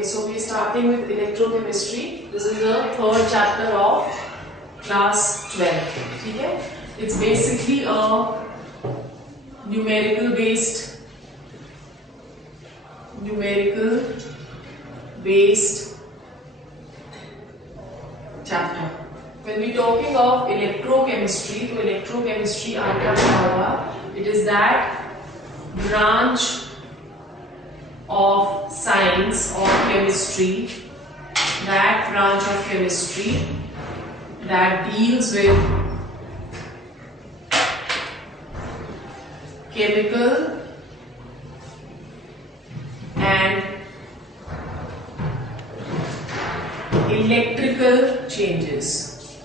Okay, so we're starting with electrochemistry. This is the third chapter of class 12. Okay? It's basically a numerical based chapter. When we're talking of electrochemistry, तो electrochemistry आपका क्या होगा? It is that branch of science or chemistry, that branch of chemistry that deals with chemical and electrical changes.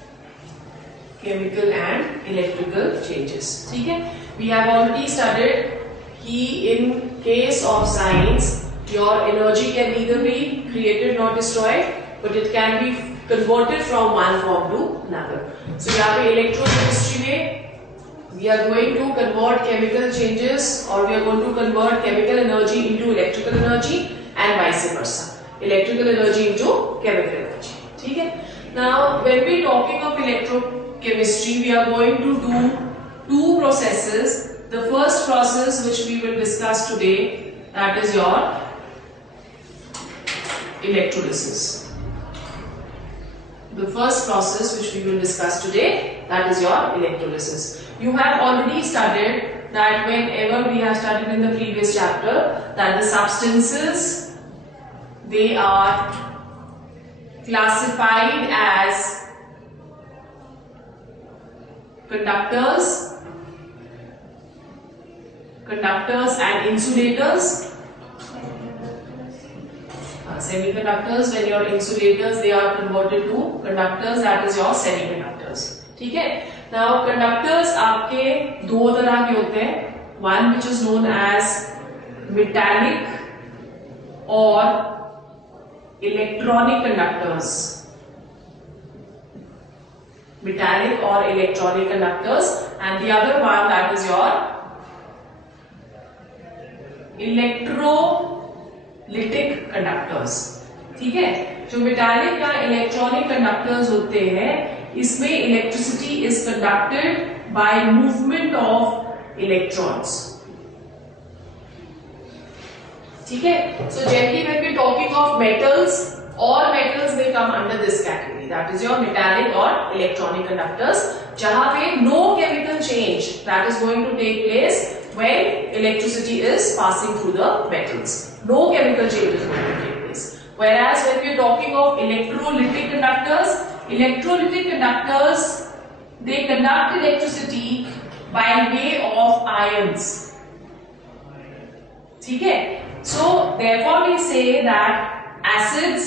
Chemical and electrical changes. ठीक है? We have already studied in case of science, your energy can neither be created nor destroyed, but it can be converted from one form to another. So यहाँ पे electrochemistry में we are going to convert chemical changes, or we are going to convert chemical energy into electrical energy and vice versa. Electrical energy into chemical energy. ठीक है? Now when we talking of electrochemistry, we are going to do two processes. The first process which we will discuss today, that is your electrolysis. The first process which we will discuss today, that is your electrolysis. You have already studied that whenever we have studied in the previous chapter that the substances, they are classified as conductors and insulators. Semiconductors, when your insulators they are converted to conductors, that is your semiconductors. ठीक है? Now conductors आपके दो तरह के होते हैं. One which is known as metallic or electronic conductors. Metallic or electronic conductors, and the other one that is your electrolytic conductors. ठीक है? जो मेटालिक या इलेक्ट्रॉनिक कंडक्टर्स होते हैं, इसमें electricity is conducted by movement of electrons. ठीक है? So generally when we talking of metals, all metals may come under this category, that is your metallic or electronic conductors, जहां पे no chemical change that is going to take place when electricity is passing through the metals. No chemical change is going to take place. Whereas when we are talking of electrolytic conductors, they conduct electricity by way of ions. ठीक है? So therefore we say that acids,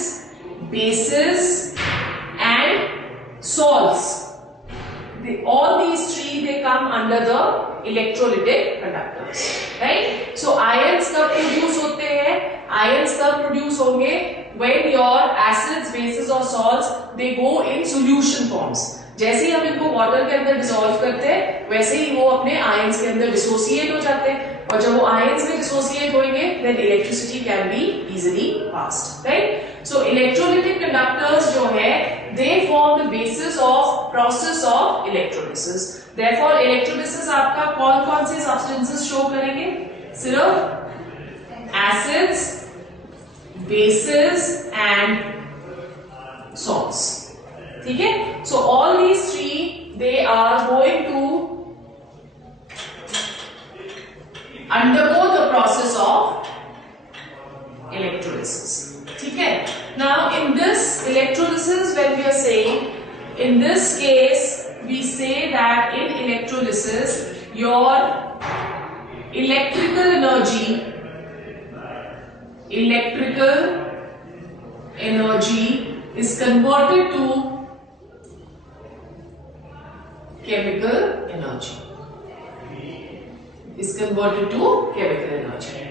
bases and salts, all these three they come under the electrolytic conductors, right? So ions कब produce होते हैं? Ions कब produce होंगे? When your acids, bases और salts they go in solution forms. जैसे ही हम इनको water के अंदर डिसॉल्व करते हैं, वैसे ही वो अपने आयंस के अंदर डिसोसिएट हो जाते हैं, और जब वो आयंस में डिसोसिएट होंगे, then electricity can be easily passed, right? So electrolytic conductors जो है, they form the basis of process of electrolysis. Therefore electrolysis आपका कौन-कौन से substances show करेंगे? सिर्फ acids, bases and salts. ठीक है? So all these three they are going to undergo the process of electrolysis. ठीक है? Now in this electrolysis, when we are saying, in this case we say that in electrolysis your electrical energy is converted to chemical energy.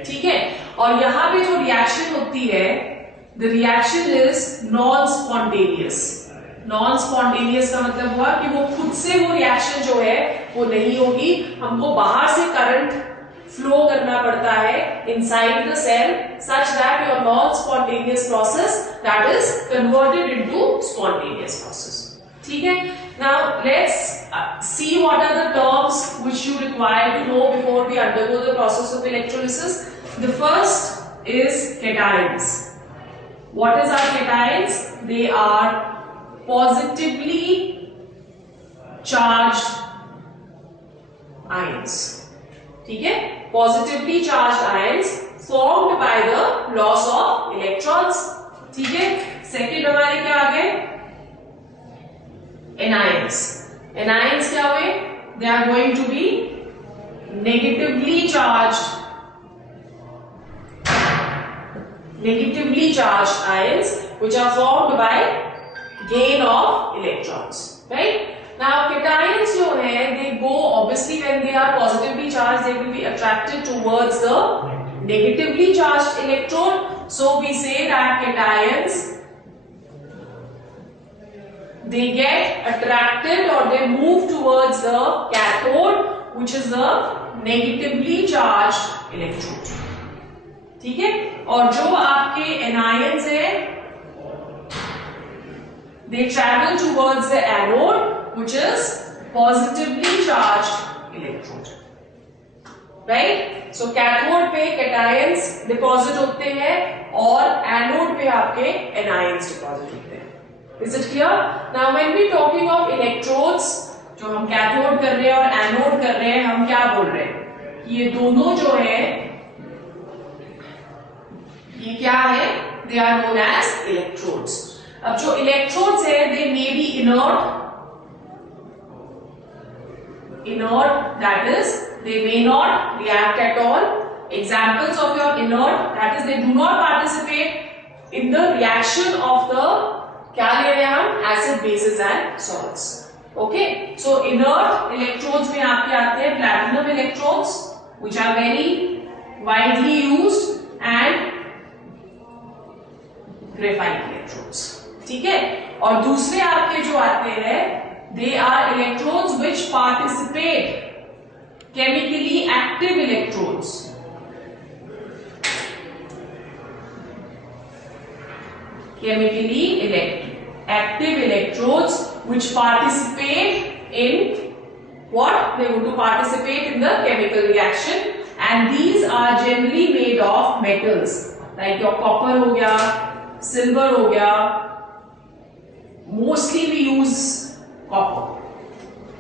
ठीक है? और यहां पे जो reaction होती है, the reaction is non-spontaneous. Non-spontaneous का मतलब हुआ कि वो खुद से वो रिएक्शन जो है वो नहीं होगी, हमको बाहर से करंट फ्लो करना पड़ता है inside the cell such that your non-spontaneous process that is converted into spontaneous process. ठीक है? Now let's see what are the terms which you require to know before we undergo the process of electrolysis. The first is cations. What is our cations? They are positively charged ions. ठीक है? Positively charged ions formed by the loss of electrons. ठीक है? Second हमारे क्या आ गए? Anions. Anions क्या हुए? They are going to be negatively charged ions which are formed by gain of electrons. Right? Now cations जो है, they go obviously when they are positively charged, they will be attracted towards the negatively charged electrode. So we say that cations, they get attracted or they move towards the cathode, which is the negatively charged electrode. ठीक है? और जो आपके anions है, they travel towards the anode, which is positively charged electrode. Right? So cathode पे cations deposit होते हैं और anode पे आपके anions deposit होते हैं. Is it clear? Now when we talking of electrodes, जो हम cathode कर रहे हैं और anode कर रहे हैं, हम क्या बोल रहे हैं? ये दोनों जो है, ये क्या है? They are known as electrodes. अब जो electrodes है, they may be inert, that is, they may not react at all. Examples of your inert, that is, they do not participate in the reaction of the, क्या ले रहे हैं हम? Acid, bases and salts. Okay, so inert electrodes में आपके आते हैं platinum electrodes, which are very widely used, and graphite electrodes. ठीक है? और दूसरे आपके जो आते हैं, they are electrodes which participate, chemically active electrodes. Active electrodes which participate in what? They want to participate in the chemical reaction, and these are generally made of metals like your copper हो गया, silver हो गया. Mostly we use copper.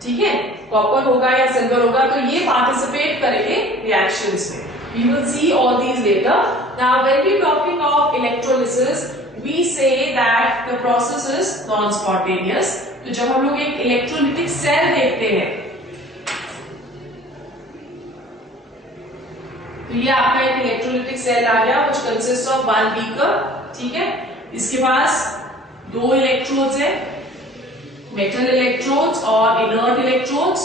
ठीक है? Copper होगा या silver होगा, तो ये participate करेंगे reactions में. We will see all these later. Now when we talking of electrolysis, we say that the process is non-spontaneous. तो जब हम लोग एक इलेक्ट्रोलिटिक सेल देखते हैं, तो ये आपका एक इलेक्ट्रोलिटिक सेल आ गया, which consists of one beaker. ठीक है? इसके पास दो इलेक्ट्रोड्स है, मेटल इलेक्ट्रोड्स और इनर्ट इलेक्ट्रोड्स.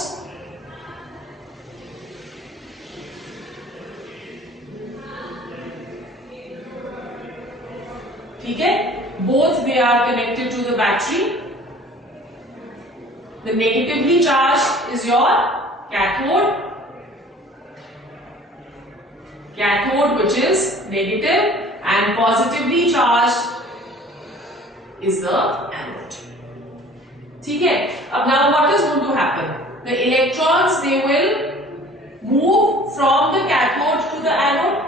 ठीक है? Both they are connected to the battery. The negatively charged is your cathode. Cathode which is negative, and positively charged is the anode. ठीक है? अब now what is going to happen? The electrons, they will move from the cathode to the anode.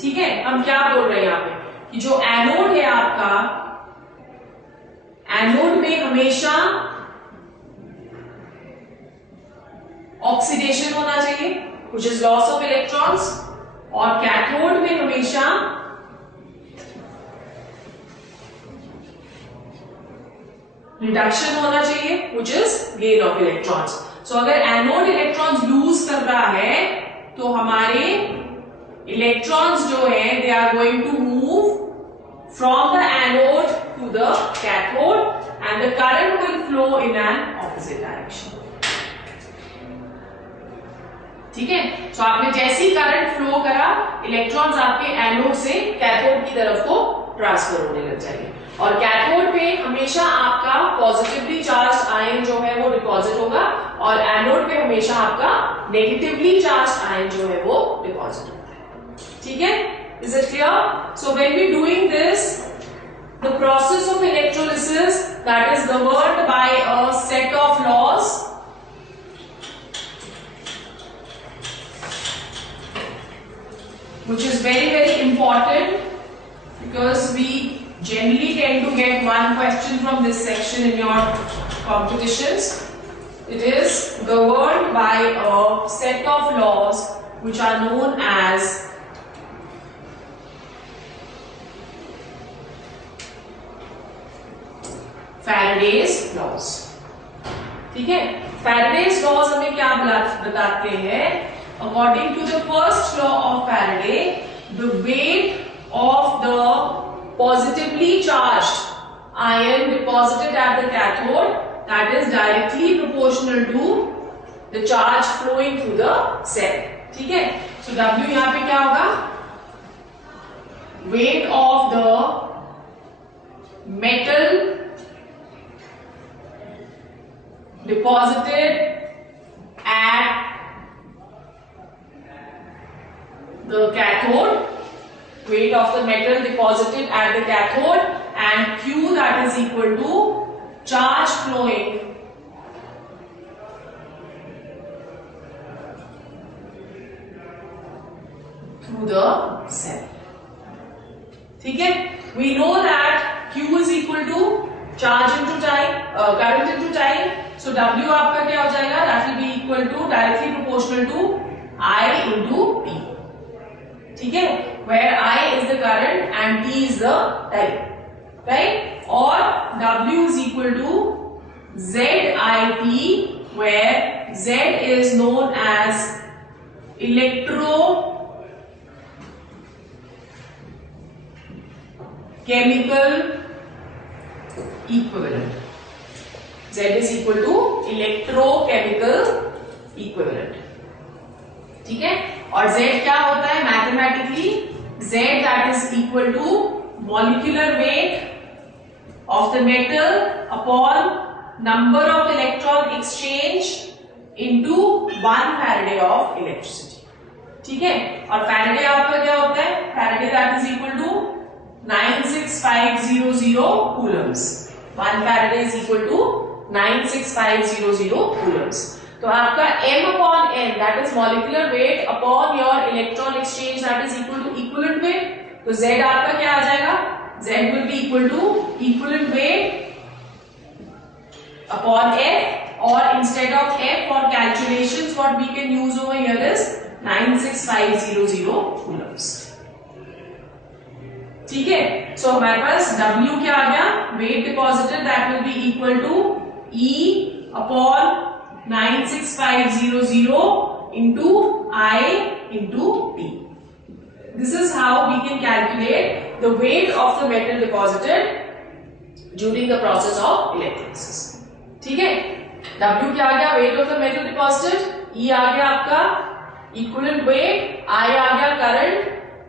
ठीक है? हम क्या बोल रहे हैं यहाँ पे कि जो एनोड है आपका, एनोड में हमेशा ऑक्सीडेशन होना चाहिए, which is loss of electrons, और कैथोड में हमेशा रिडक्शन होना चाहिए, which is gain of electrons. So अगर एनोड इलेक्ट्रॉन्स लूज कर रहा है, तो हमारे इलेक्ट्रॉन्स जो है, they are going to move from the anode to the cathode, and the current will flow in an opposite direction. ठीक है? तो आपने जैसी करंट फ्लो करा, इलेक्ट्रॉन्स आपके एनोड से कैथोड की तरफ को ट्रांसफर होने लग जाएंगे, और कैथोड पे हमेशा आपका पॉजिटिवली चार्ज आयन जो है वो डिपॉजिट होगा, और एनोड पे हमेशा आपका नेगेटिवली चार्ज आयन जो है वो डिपॉजिट होगा. ठीक है, is it clear? So when we doing this, the process of electrolysis that is governed by a set of laws which is very very important, because we generally tend to get one question from this section in your competitions. It is governed by a set of laws which are known as Faraday's laws. ठीक है, Faraday's laws हमें क्या बताते हैं? According to the first law of Faraday, the weight of the positively charged ion deposited at the cathode, that is directly proportional to the charge flowing through the cell. ठीक है, so W यहाँ पे क्या होगा? Weight of the metal deposited at the cathode, weight of the metal deposited at the cathode, and Q that is equal to charge flowing through the cell. ठीक है, we know that Q is equal to charge into time, current into time. So W आपका क्या हो जाएगा? That will be equal to directly proportional to I into T. ठीक है, where I is the current and T is the time, right? Or W is equal to ZIT, where Z is known as electrochemical equivalent. Z is equal to electrochemical equivalent. ठीक है, और Z क्या होता है mathematically? Z that is equal to molecular weight of the metal upon number of electron exchange into 1 Faraday of electricity. ठीक है, और Faraday आपका क्या होता है? Faraday that is equal to 96500 coulombs. 1 Faraday is equal to 96500 coulombs. तो आपका m upon n, that is molecular weight upon your electron exchange, that is equal to equivalent weight. तो Z आपका क्या आ जाएगा? Z will be equal to equivalent weight upon F, or instead of F for calculations what we can use over here is 96500 coulombs. ठीक है, so हमारे पास W क्या आ गया? Weight deposited that will be equal to E upon 96500 into I into T. This is how we can calculate the weight of the metal deposited during the process of electrolysis. ठीक है, W क्या आ गया? Weight of the metal deposited. E आ गया आपका equivalent weight, I आ गया current,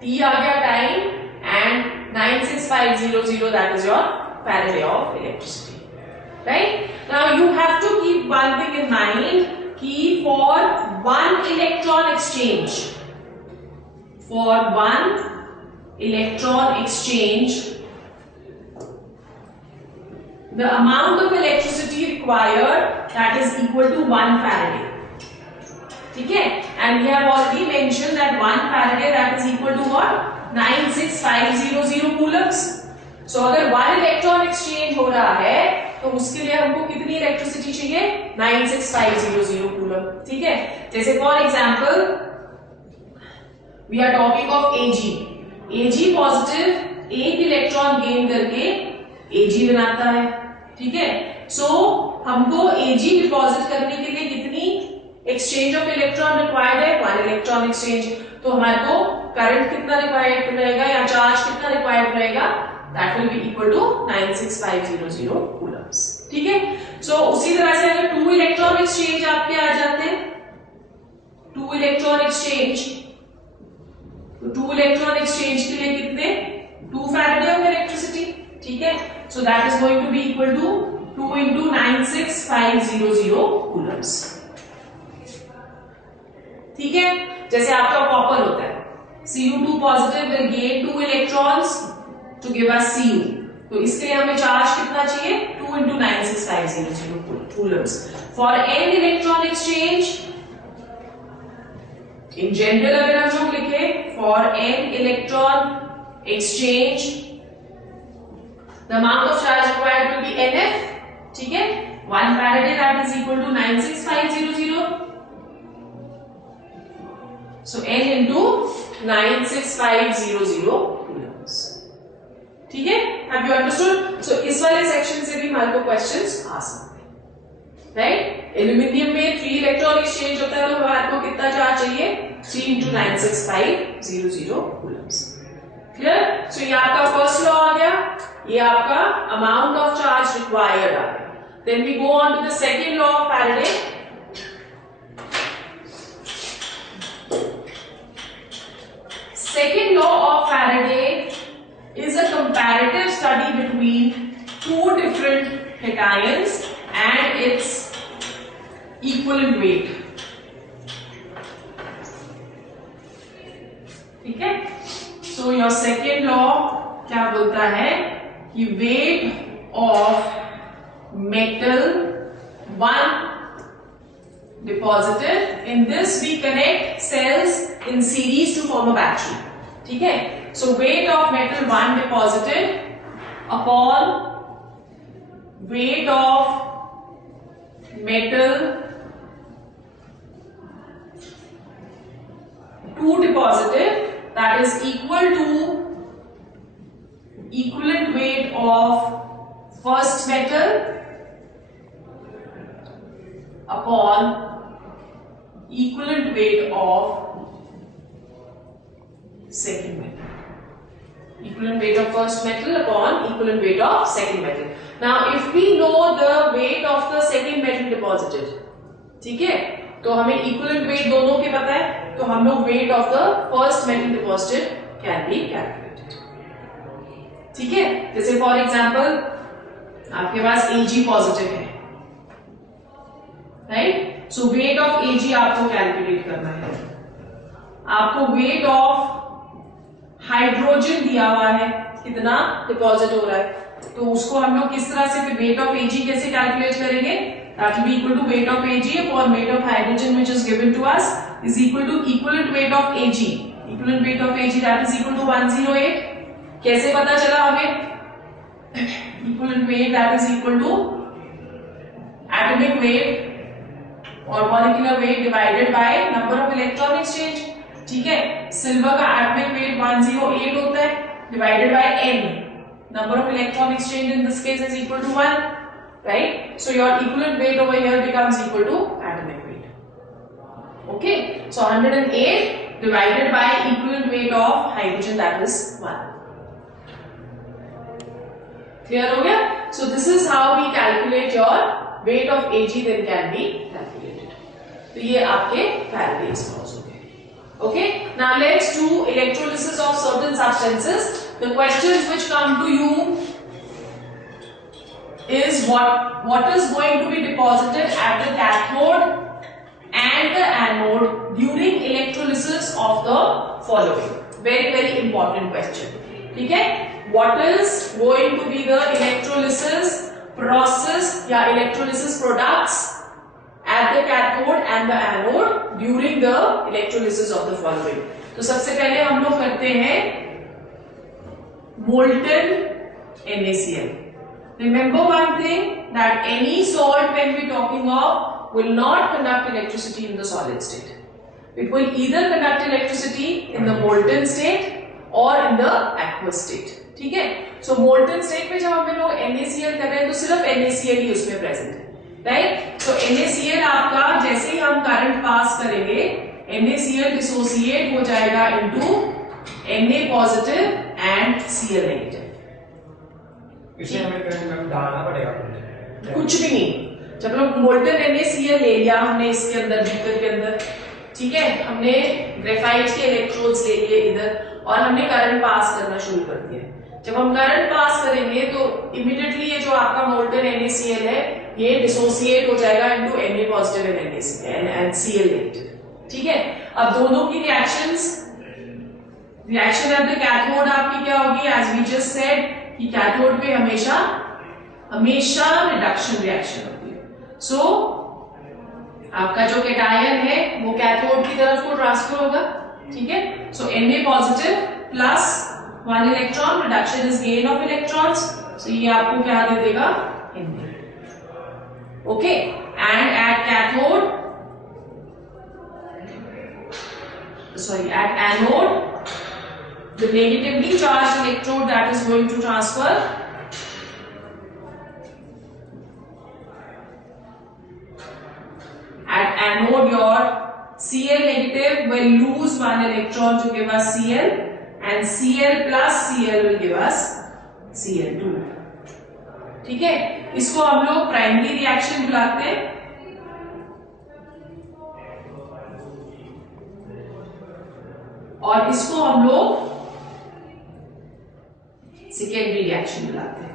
T आ गया time, and 96500 that is your Faraday of electricity. Right? Now you have to keep one thing in mind, कि for one electron exchange, the amount of electricity required that is equal to 1 Faraday. ठीक है, and we have already mentioned that 1 Faraday that is equal to what? 96500 coulombs. So अगर 1 electron exchange हो रहा है तो उसके लिए हमको कितनी इलेक्ट्रिसिटी चाहिए? 96500 कूलम. ठीक है, जैसे for example we are talking of Ag. Ag positive एक इलेक्ट्रॉन गेन करके Ag बनाता है. ठीक है, सो हमको Ag डिपॉजिट करने के लिए कितनी एक्सचेंज ऑफ इलेक्ट्रॉन रिक्वायर्ड है? 1 इलेक्ट्रॉन एक्सचेंज. तो हमारे को करंट कितना रिक्वायर्ड रहेगा या चार्ज कितना रिक्वायर्ड रहेगा? That will be equal to 96500 coulombs. ठीक है, सो उसी तरह से अगर 2 इलेक्ट्रॉन एक्सचेंज आपके आ जाते हैं, 2 इलेक्ट्रॉन एक्सचेंज, तो 2 इलेक्ट्रॉन एक्सचेंज के लिए कितने? 2 फैराडे ऑफ इलेक्ट्रिसिटी. ठीक है, so that is going to be equal to 2 into 96500 coulombs. ठीक है, जैसे आपका कॉपर होता है, Cu2 positive will gain 2 electrons to give us Cu. तो इसके लिए हमें चार्ज कितना चाहिए? 2 into 96500 coulombs. For n electron exchange, in general अगर हम लोग लिखे for n electron exchange, the amount of charge required will be Nf. ठीक है, 1 Faraday that is equal to 96500. So n into 96500 coulombs. ठीक है, have you understood? So इस वाले सेक्शन से भी हमारे को क्वेश्चंस आ सकते हैं, राइट? एल्यूमिनियम में 3 इलेक्ट्रॉन एक्सचेंज होता है तो हमारे को कितना चार्ज चाहिए? 3 into 96500 coulombs. क्लियर? सो ये आपका फर्स्ट लॉ आ गया, ये आपका अमाउंट ऑफ चार्ज रिक्वायर्ड आ गया. Then we go on to the second law of Faraday. Second law of Faraday is a comparative study between two different cations and its equivalent weight. ठीक है? So your second law क्या बोलता है कि weight of metal 1 deposited. In this we connect cells in series to form a battery. ठीक है? So weight of metal 1 deposited upon weight of metal 2 deposited, that is equal to equivalent weight of first metal upon equivalent weight of second metal. Equivalent weight of first metal upon equivalent weight of second metal. Now if we know the weight of the second metal deposited, ठीक है, तो हमें equivalent weight दोनों के पता है, तो हम लोग weight of the first metal deposited can be calculated. ठीक है, जैसे for example आपके पास Ag पॉजिटिव है, right? So wait of Ag आपको कैलकुलेट करना है. आपको वेट ऑफ हाइड्रोजन दिया हुआ है, कितना डिपॉजिट हो रहा है, तो उसको हम लोग किस तरह से वेट ऑफ Ag कैसे कैलकुलेट करेंगे? That will be equal to weight of Ag upon weight of hydrogen which is given to us is equal to equivalent weight of Ag. Equivalent weight of Ag that is equal to 108. कैसे पता चला हमें? equivalent weight that is equal to atomic weight or molecular weight divided by number of electron exchange. ठीक है, silver का atomic weight 108 होता है divided by n, number of electron exchange in this case is equal to 1, right? So your equivalent weight over here becomes equal to atomic weight. Okay, so 108 divided by equivalent weight of hydrogen that is 1. Clear हो गया? So this is how we calculate your weight of Ag then can be calculated. तो ये आपके Faraday's laws हो गए. Okay? Now let's do electrolysis of certain substances. The questions which come to you is what is going to be deposited at the cathode and the anode during electrolysis of the following. Very important question. ठीक है? What is going to be the electrolysis process या electrolysis products at the cathode and the anode during the electrolysis of the following? तो सबसे पहले हम लोग करते हैं molten NaCl. Remember one thing, that any salt when we talking of will not conduct electricity in the solid state. It will either conduct electricity in the molten state or in the aqueous state. ठीक है? सो molten state में जब हम लोग NaCl कर रहे हैं तो सिर्फ NaCl ही उसमें प्रेजेंट है, राइट? तो NaCl आपका जैसे ही हम करंट पास करेंगे NaCl डिसोसिएट हो जाएगा into Na positive and Cl negative. इसमें हमें करंट डालना पड़ेगा कुछ भी नहीं. जब लोग मोल्टन NaCl ले लिया हमने इसके अंदर बीकर के अंदर, ठीक है, हमने ग्रेफाइट के इलेक्ट्रोड्स ले लिए इधर और हमने करंट पास करना शुरू कर दिया. जब हम करंट पास करेंगे तो इमीडिएटली ये जो आपका मोल्टन NaCl है ये डिसोसिएट हो जाएगा into Na positive and Cl negative. ठीक है, अब दोनों की reactions reaction at the cathode आपकी क्या होगी, एज वी जस्ट सेड कि कैथोड पे हमेशा रिडक्शन रिएक्शन होती है। सो आपका जो कैटायन है वो कैथोड की तरफ को ट्रांसफर होगा, ठीक है। So Na positive plus 1 electron, reduction is gain of electrons, so ये आपको क्या दे देगा, Na, okay. And at cathode at anode, the negatively charged electrode that is going to transfer at anode, your Cl negative will lose 1 electron to give us Cl, and Cl plus Cl will give us Cl2, ठीक है। इसको हम लोग primary reaction बुलाते हैं, और इसको हम लोग सेकेंडरी रिएक्शन बुलाते हैं।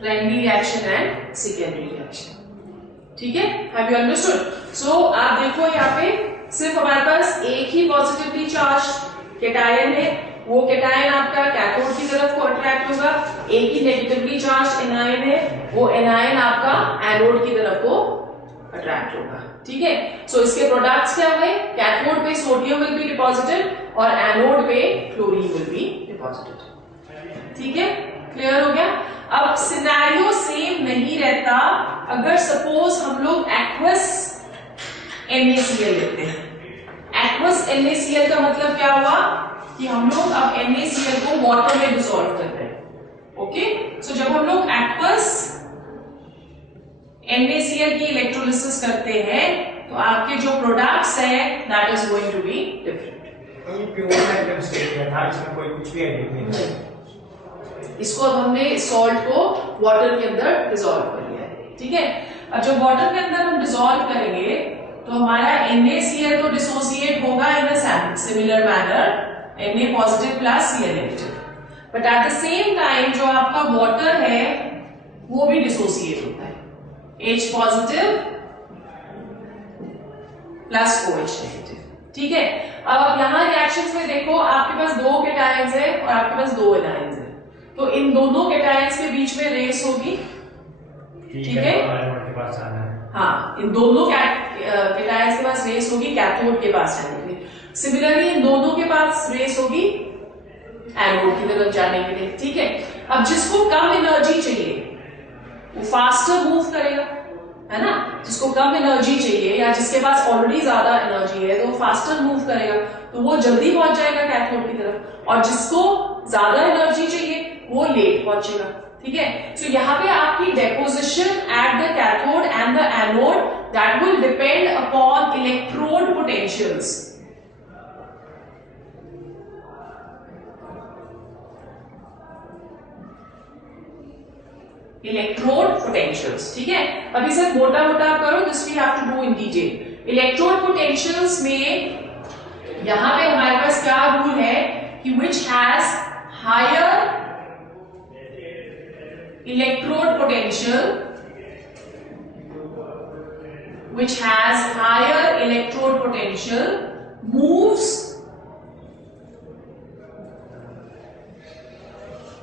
Primary reaction and secondary reaction, ठीक है। Have you understood? सो आप देखो यहाँ पे सिर्फ हमारे पास एक ही पॉजिटिवली चार्ज कैटायन है, वो कैटायन आपका कैथोड की तरफ को अट्रैक्ट होगा। एक ही नेगेटिवली चार्ज एनायन है, वो एनायन आपका एनोड की तरफ को अट्रैक्ट होगा, ठीक है। सो इसके प्रोडक्ट्स क्या हुए, कैथोड पे सोडियम विल बी डिपॉजिटेड और एनोड पे क्लोरीन विल बी डिपॉजिटेड, ठीक है। क्लियर हो गया? अब सिनेरियो सेम नहीं रहता अगर सपोज हम लोग एक्वस NaCl लेते हैं। एक्वस NaCl का मतलब क्या हुआ कि हम लोग अब NaCl को वाटर में डिसॉल्व कर रहे हैं, ओके। सो जब हम लोग एक्वस NaCl की इलेक्ट्रोलिसिस करते हैं तो आपके जो प्रोडक्ट्स है that is going to be different. Pure एकदम स्टेट में था, इसमें कोई कुछ भी एडिट नहीं था। इसको अब हमने सॉल्ट को वाटर के अंदर डिसॉल्व कर लिया है, ठीक है। अब जब वाटर के अंदर हम डिसॉल्व करेंगे तो हमारा NaCl तो डिसोसिएट होगा in a similar manner, Na positive plus Cl negative, but at the same time जो आपका वाटर है वो भी डिसोसिएट होता है, H positive plus OH negative, ठीक है। अब यहाँ रिएक्शंस में देखो आपके पास दो कैटायंस है और आपके पास दो एनायंस है, तो इन दोनों कैटायंस के बीच में रेस होगी, ठीक है। हाँ, इन दोनों कैटायंस के पास रेस होगी कैथोड के पास जाने के लिए। सिमिलरली इन दोनों के पास रेस होगी एनोड की तरफ जाने के लिए, ठीक है। अब जिसको कम एनर्जी चाहिए वो फास्टर मूव करेगा, है ना। जिसको कम एनर्जी चाहिए या जिसके पास ऑलरेडी ज्यादा एनर्जी है तो वो फास्टर मूव करेगा, तो वो जल्दी पहुंच जाएगा कैथोड की तरफ, और जिसको ज्यादा एनर्जी चाहिए वो लेट पहुंचेगा, ठीक है। सो यहाँ पे आपकी deposition at the cathode and the anode that will depend upon electrode potentials. Electrode potentials, ठीक है। अभी सिर्फ मोटा मोटा करो, this we have to do in detail. Electrode potentials में यहां पे हमारे पास क्या रूल है कि which has higher electrode potential, which has higher electrode potential moves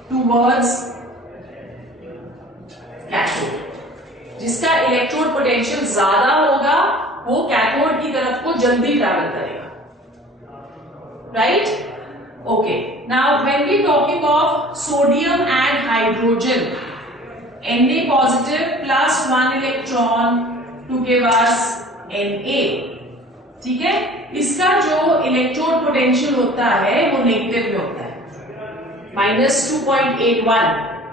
towards cathode। जिसका इलेक्ट्रोड पोटेंशियल ज्यादा होगा वो कैथोड की तरफ को जल्दी ट्रैवल करेगा, right? Okay, now when we talking of sodium and hydrogen, Na positive plus 1 electron to give us Na, ठीक है। इसका जो इलेक्ट्रोड पोटेंशियल होता है वो नेगेटिव में होता है, -2.81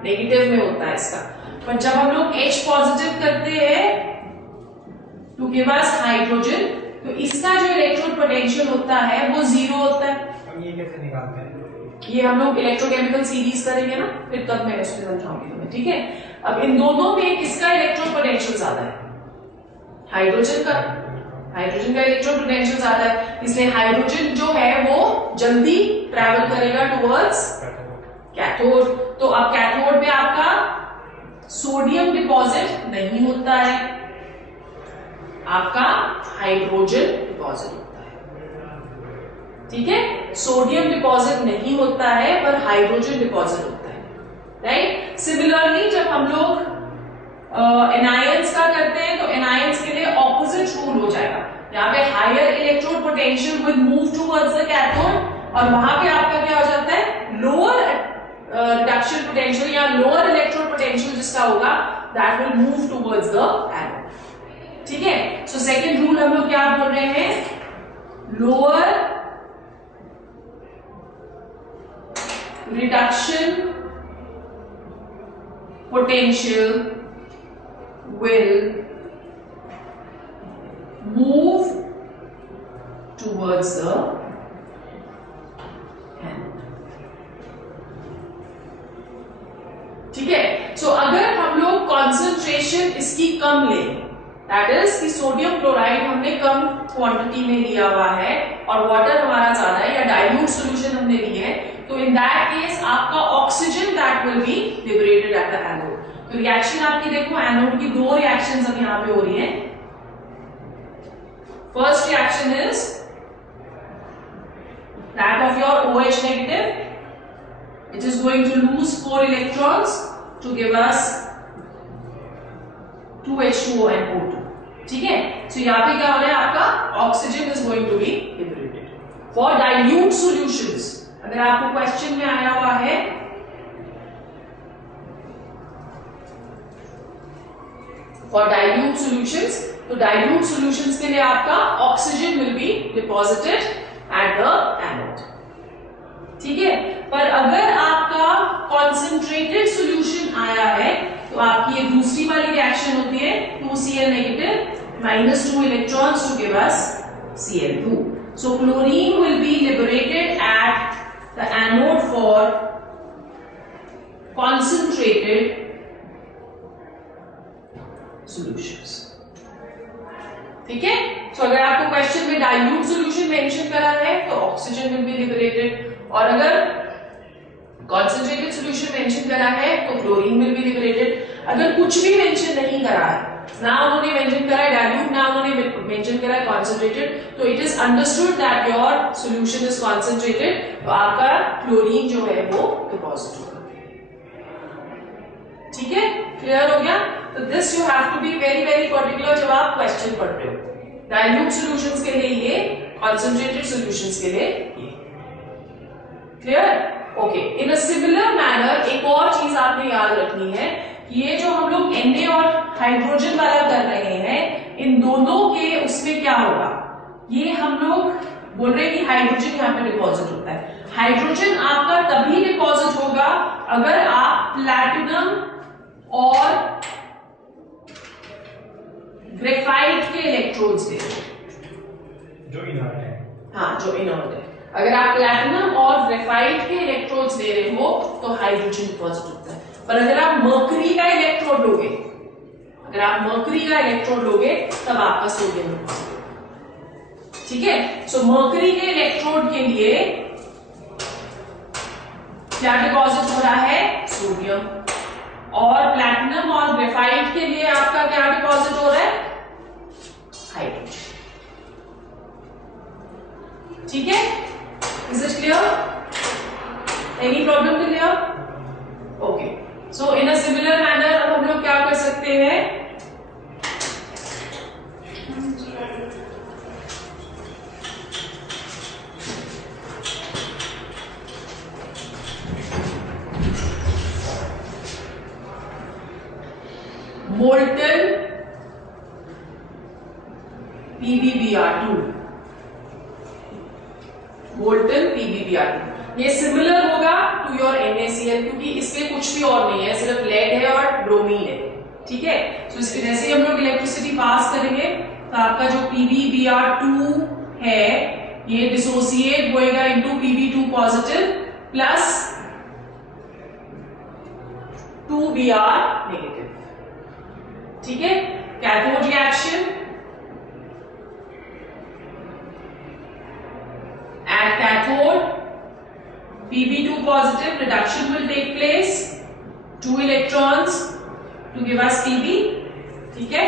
नेगेटिव में होता है इसका। पर जब हम लोग H पॉजिटिव करते हैं टू गिव अस हाइड्रोजन तो इसका जो इलेक्ट्रोड पोटेंशियल होता है वो 0 होता है। ये कैसे निकालते हैं? ये हम लोग इलेक्ट्रोकेमिकल सीरीज करेंगे ना, फिर तब मैं उसको समझाऊंगी तुम्हें, ठीक है। अब इन दोनों में किसका इलेक्ट्रोड पोटेंशियल ज्यादा है? हाइड्रोजन का। हाइड्रोजन का इलेक्ट्रोड पोटेंशियल ज्यादा है, इसलिए हाइड्रोजन जो है वो जल्दी ट्रैवल करेगा टुवर्ड्स कैथोड। तो अब कैथोड में आपका सोडियम डिपॉजिट नहीं होता है, आपका हाइड्रोजन डिपॉजिट होता है। ठीक है, सोडियम डिपॉजिट नहीं होता है पर हाइड्रोजन डिपॉजिट होता है, राइट। सिमिलरली जब हम लोग एनायंस का करते हैं तो एनायंस के लिए ऑपोजिट रूल हो जाएगा। यहाँ पे higher electrode potential will move towards the cathode और वहां पे आपका क्या हो जाता है, लोअर रिडक्शन पोटेंशियल या लोअर इलेक्ट्रोड पोटेंशियल जिसका होगा that will move towards the anode. ठीक है, सो सेकंड रूल हम लोग क्या बोल रहे हैं, lower reduction potential will move towards the anode. ठीक है, सो अगर हम लोग कॉन्सेंट्रेशन इसकी कम ले, दैट इज कि सोडियम क्लोराइड हमने कम क्वांटिटी में लिया हुआ है और वाटर हमारा ज्यादा है या डाइल्यूट सॉल्यूशन हमने लिए है, तो इन दैट केस आपका oxygen that will be liberated at the anode. तो रिएक्शन आपकी देखो, एनोड की दो रिएक्शंस अब यहां पे हो रही हैं। First reaction is that of your OH negative, it is going to lose 4 electrons to give us 2H2O and O2। ठीक है, सो यहां पे क्या हो रहा है, आपका oxygen is going to be liberated for dilute solutions. अगर आपको क्वेश्चन में आया हुआ है फॉर डाइल्यूट सॉल्यूशंस, तो डाइल्यूट सॉल्यूशंस के लिए आपका oxygen will be deposited at the anode. ठीक है, पर अगर आपका कॉन्सेंट्रेटेड सॉल्यूशन आया है तो आपकी ये दूसरी वाली रिएक्शन होती है, 2Cl negative minus 2 electrons to give us Cl2। So chlorine will be liberated at the anode for concentrated solutions. ठीक है, तो अगर आपको क्वेश्चन में डाइल्यूट सॉल्यूशन मेंशन करा है तो ऑक्सीजन विल बी लिबरेटेड, और अगर कॉन्सेंट्रेटेड सॉल्यूशन मेंशन करा है तो क्लोरीन विल बी लिबरेटेड। अगर कुछ भी मेंशन नहीं करा है, ना उन्होंने मेंशन करा है डाइल्यूट, ना उन्होंने मेंशन करा है कॉन्सेंट्रेटेड, तो it is understood that your solution is concentrated, तो आपका क्लोरीन जो है वो डिपॉजिट होगा। ठीक है, क्लियर हो गया। तो this you have to be very very particular जब आप क्वेश्चन पढ़ रहे हो। डाइल्यूट सॉल्यूशंस के लिए ये, कॉन्सेंट्रेटेड सॉल्यूशंस के लिए ये। Clear, okay. In a similar manner एक और चीज आपने याद रखनी है कि ये जो हम लोग Na और हाइड्रोजन वाला कर रहे हैं, इन दोनों के उसमें क्या होगा, ये हम लोग बोल रहे हैं कि हाइड्रोजन यहाँ पे डिपॉजिट होता है। हाइड्रोजन आपका तभी डिपॉजिट होगा अगर आप प्लैटिनम और ग्रेफाइट के इलेक्ट्रोड्स दे जो इनर्ट है। हाँ, जो इनर्ट है। अगर आप प्लैटिनम और ग्रेफाइट के इलेक्ट्रोड्स दे रहे हो तो हाइड्रोजन डिपॉजिट होता है। पर अगर आप मर्करी का इलेक्ट्रोड लोगे, अगर आप मर्करी का इलेक्ट्रोड लोगे तब आपका सोडियम डिपॉजिट होगा। ठीक है, सो मर्करी के इलेक्ट्रोड के लिए क्या डिपॉजिट हो रहा है, सोडियम, और प्लैटिनम और ग्रेफाइट के लिए आपका क्या डिपॉजिट हो रहा है, हाइड्रोजन। ठीक है, is it clear, any problem clear, okay. So in a similar manner अब हम लोग क्या कर सकते हैं, मोल्टन PbBr2, मोल्टन PbBr2, ये सिमिलर होगा टू योर NaCl क्योंकि इसमें कुछ भी और नहीं है, सिर्फ लेड है और ब्रोमीन है। ठीक है, तो इसके जैसे ही हम लोग इलेक्ट्रिसिटी पास करेंगे तो आपका जो PbBr2 है ये डिसोसिएट होएगा into Pb2 positive plus 2Br negative. ठीक है, cathode reaction, at cathode Pb2 positive reduction will take place, 2 electrons to give us Pb, ठीक है,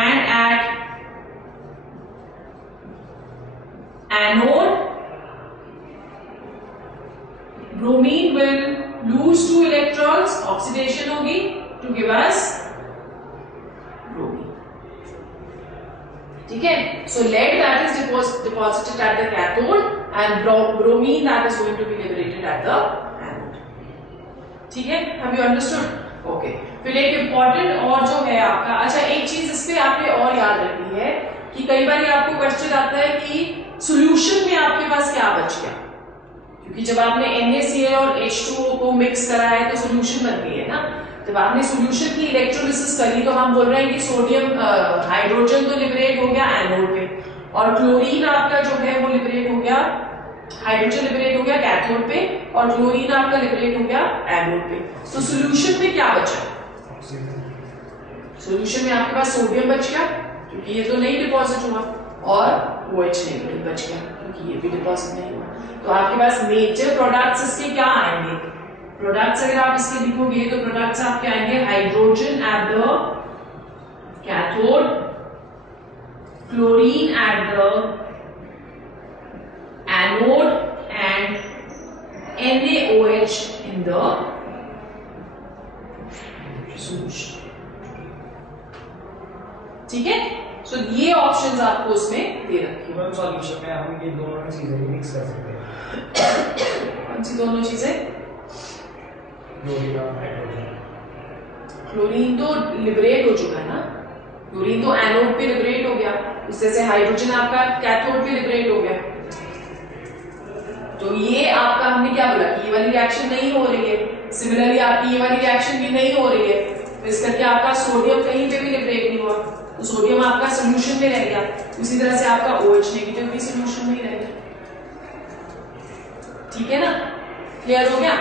and at anode bromine will lose 2 electrons, oxidation होगी to give us bromine. ठीक है. So lead that is deposited at the cathode and bromine that is going to be liberated at the anode. ठीक है. Have you understood? Okay. फिर एक important और जो है आपका, अच्छा एक चीज इस पे आपने और याद रखनी है कि कई बार ये आपको क्वेश्चन आता है कि सॉल्यूशन में आपके पास क्या बच गया, क्योंकि जब आपने NaCl और H2O को मिक्स करा है तो सॉल्यूशन बन गई है ना. जब आपने सॉल्यूशन की इलेक्ट्रोलिसिस करी तो हम बोल रहे हैं कि सोडियम हाइड्रोजन तो लिबरेट हो गया एनोड पे, और क्लोरीन आपका जो है वो लिबरेट हो गया, हाइड्रोजन लिबरेट हो गया कैथोड पे, और क्लोरीन आपका लिबरेट हो गया एनोड पे. तो सॉल्यूशन में क्या बचा? सॉल्यूशन में आपके पास सोडियम बच गया क्योंकि ये तो नहीं डिपॉजिट हुआ, और OH नेगेटिव बच गया क्योंकि ये भी डिपॉजिट नहीं हुआ. तो आपके पास मेजर प्रोडक्ट्स इसके क्या आएंगे? प्रोडक्ट्स अगर आप इसके लिखोगे तो प्रोडक्ट्स आपके आएंगे hydrogen eight the cathode, chlorine eight the anode and NaOH in the solution. ठीक है. सो ये ऑप्शंस आपको उसमें दे रखे हैं. सॉल्यूशन में हम ये दोनों चीजें मिक्स कर सकते हैं. कौन सी दोनों चीजें? क्लोरीन और हाइड्रोजन. क्लोरीन तो लिबरेट हो चुका है ना, क्लोरीन तो एनोड पे लिबरेट हो गया, उससे से हाइड्रोजन आपका कैथोड पे लिबरेट हो गया. तो ये आपका हमने क्या बोला कि ये वाली रिएक्शन नहीं हो रही है, सिमिलरली आपकी ये वाली रिएक्शन भी नहीं हो रही है, तो इस करके आपका सोडियम कहीं पे भी लिबरेट नहीं हुआ, तो सोडियम आपका सॉल्यूशन में रह गया. उसी तरह से आपका OH नेगेटिव भी सॉल्यूशन में रह गया. ठीक है ना. क्लियर हो गया?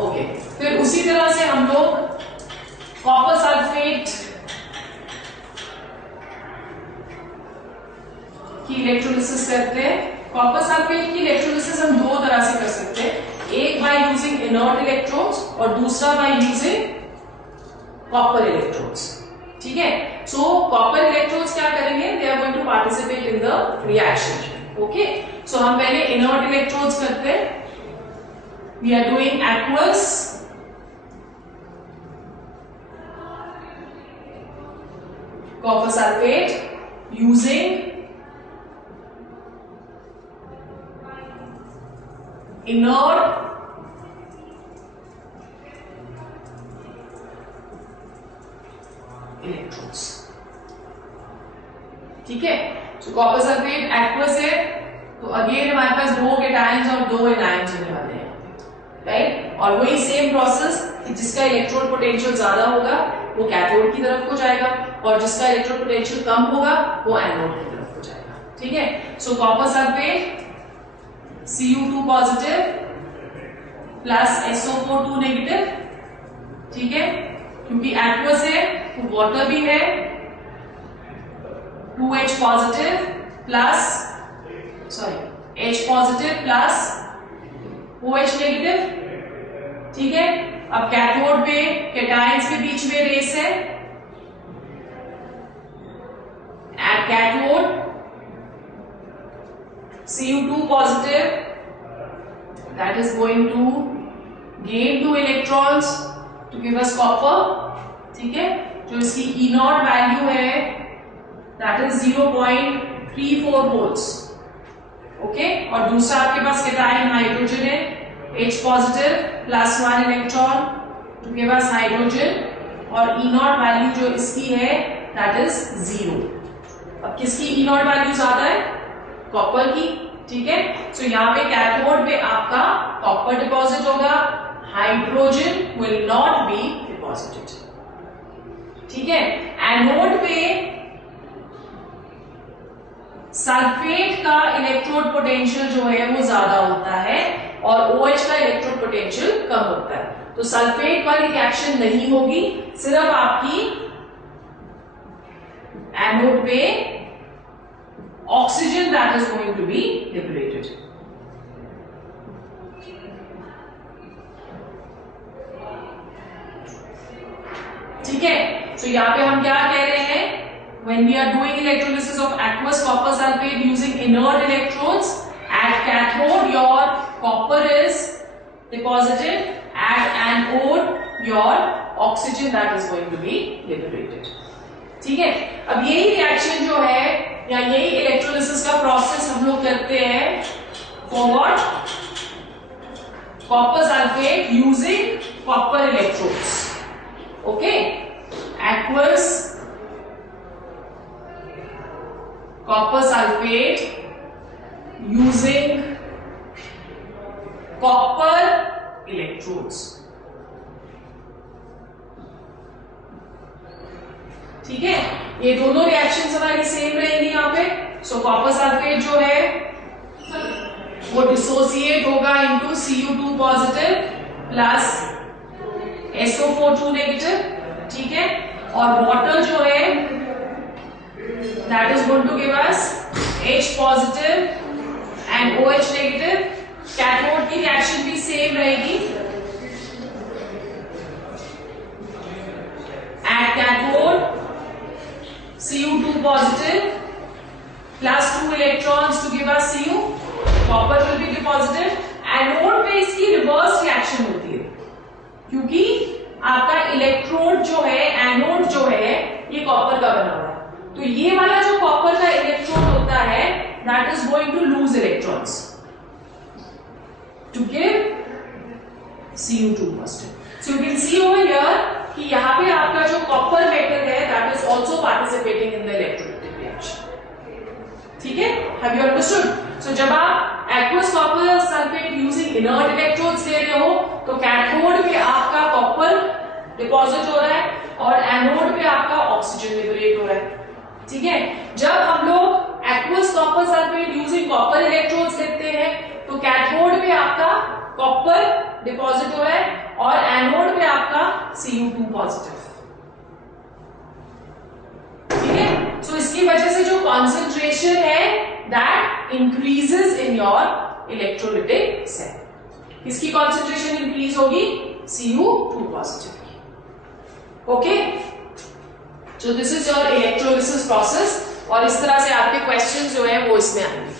ओके. फिर उसी तरह से हम लोग कॉपर सल्फेट की इलेक्ट्रोलिसिस करते हैं. कॉपर सल्फेट की इलेक्ट्रोलिसिस हम दो तरह से कर सकते हैं, एक बाय यूजिंग इनर्ट इलेक्ट्रोड्स और दूसरा बाय यूजिंग कॉपर इलेक्ट्रोड्स. ठीक है. सो कॉपर इलेक्ट्रोड्स क्या करेंगे? They are going to participate in the reaction. Okay. So हम पहले इनर्ट इलेक्ट्रोड्स करते हैं. We are doing aqueous copper sulphate using inert electrodes. ठीक है. सो कॉपर सल्फेट एक्वस है, तो अगेन हमारे पास दो केटायंस और दो एनायंस होने वाले हैं, राइट. और वही सेम प्रोसेस कि जिसका इलेक्ट्रोड पोटेंशियल ज्यादा होगा वो कैथोड की तरफ को जाएगा, और जिसका इलेक्ट्रोड पोटेंशियल कम होगा वो एनोड की तरफ को जाएगा. ठीक है. सो copper sulphate Cu2 positive plus SO4 negative. ठीक है. क्योंकि एक्वस है तो वाटर भी है, 2H positive plus H positive plus OH negative. ठीक है. अब कैथोड पे कैटायंस के बीच में रेस है. Eight cathode Cu2 positive that is going to gain 2 electrons to give us copper. ठीक है. जो इसकी E0 वैल्यू है that is 0.34 volts. ओके. और दूसरा आपके पास केटायन हाइड्रोजन है, H positive plus 1 electron to give us hydrogen, और E0 वैल्यू जो इसकी है that is 0. अब किसकी E0 वैल्यू ज्यादा है? कॉपर की. ठीक है. सो यहाँ पे कैथोड पे आपका कॉपर डिपॉजिट होगा, hydrogen will not be deposited. ठीक है. एनोड पे सल्फेट का इलेक्ट्रोड पोटेंशियल जो है वो ज्यादा होता है और OH का इलेक्ट्रोड पोटेंशियल कम होता है. तो सल्फेट वाली रिएक्शन नहीं होगी, सिर्फ आपकी एनोड पे oxygen that is going to be liberated. ठीक है. तो यहाँ पे हम क्या कह रहे हैं? When we are doing electrolysis of aqueous copper sulfate using inert electrodes cathode your copper is deposited, at anode your oxygen that is going to be liberated. ठीक है, अब यही रिएक्शन जो है या यही इलेक्ट्रोलिसिस का प्रोसेस हम लोग करते हैं for what? Copper sulfate using copper electrodes. Okay, aqueous copper sulfate using copper electrodes. ठीक है, ये दोनों रिएक्शंस हमारी सेम रहेंगी यहाँ पे. सो कॉपर सल्फेट जो है वो डिसोसिएट होगा into Cu2 positive plus SO4 negative. ठीक है, और वाटर जो है that is going to give us H positive and OH negative. Cathode की रिएक्शन भी सेम रहेगी. At cathode Cu2 positive plus 2 electrons to give us Cu. Copper will be deposited. Anode पे इसकी रिवर्स रिएक्शन होती है क्योंकि आपका electrode जो है, एनोड जो है, ये कॉपर का बना हुआ है. तो ये वाला जो कॉपर का इलेक्ट्रोड होता है that is going to lose electrons to give Cu2 positive. So you can see over here कि यहाँ पे आपका जो कॉपर मेटल है that is also participating in the electrolytic reaction. ठीक है, हैव यू अंडरस्टूड? सो जब आप aqueous copper sulphate using inert electrodes ले रहे हो तो कैथोड पे आपका कॉपर डिपॉजिट हो रहा है और एनोड पे आपका ऑक्सीजन लिबरेट हो रहा है. ठीक है, जब हम लोग aqueous copper sulphate using copper electrodes लेते हैं तो कैथोड पे आपका कॉपर डिपॉजिट हो रहा है और एनोड पे आपका Cu2 पॉजिटिव. ठीक है, सो इसकी वजह से जो कॉन्सेंट्रेशन है that increases in your electrolytic cell. किसकी कॉन्सेंट्रेशन इंक्रीज होगी? Cu2 पॉजिटिव की. Okay, so this is your electrolysis process और इस तरह से आपके क्वेश्चन जो है वो इसमें आएंगे.